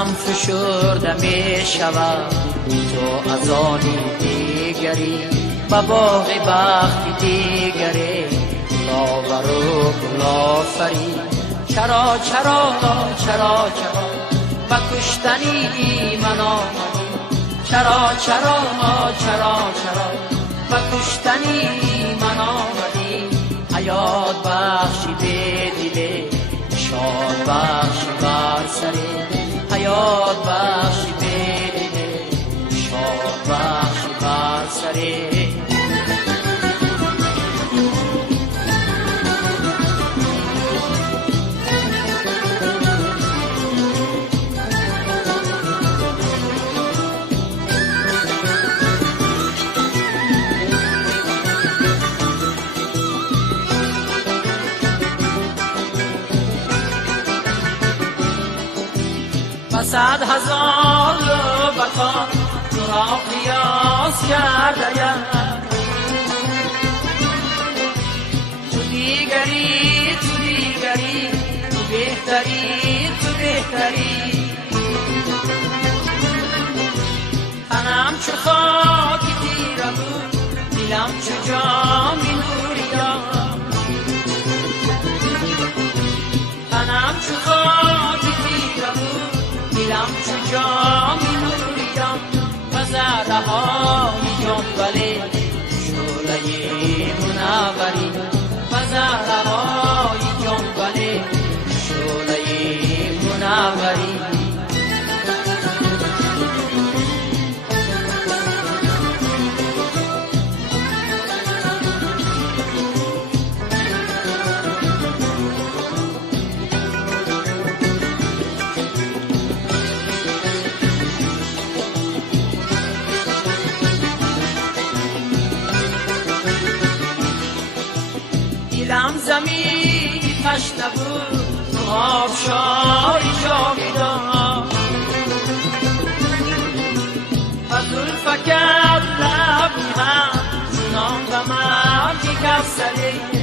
دلم فشرده می شود تو از آنی دیگری با باغ بخت دیگری لاور و گلافری چرا چرا چرا چرا با کشتنی من آمدی چرا چرا چرا چرا با کشتنی من آمدی حیات بخشی به دل شاد بخشی بر سری حیات بخشی به دل شاد بخشی بر سری صد هزار لبکان تو را قیاس کرده تو دیگری تو دیگری تو بهتری تو بهتری تنم چو خاک تیره بود دلم چو جامی نوریا تنم چو خاک تیره بود دلم چو جامی نوریم و ذره های جنبله شعله منوری و ذره های جنبله شعله منوری دلم زمینی تشنه بود تو آبشاری جاویدان و زلفکت لبی هم چنان به من می‌گسلی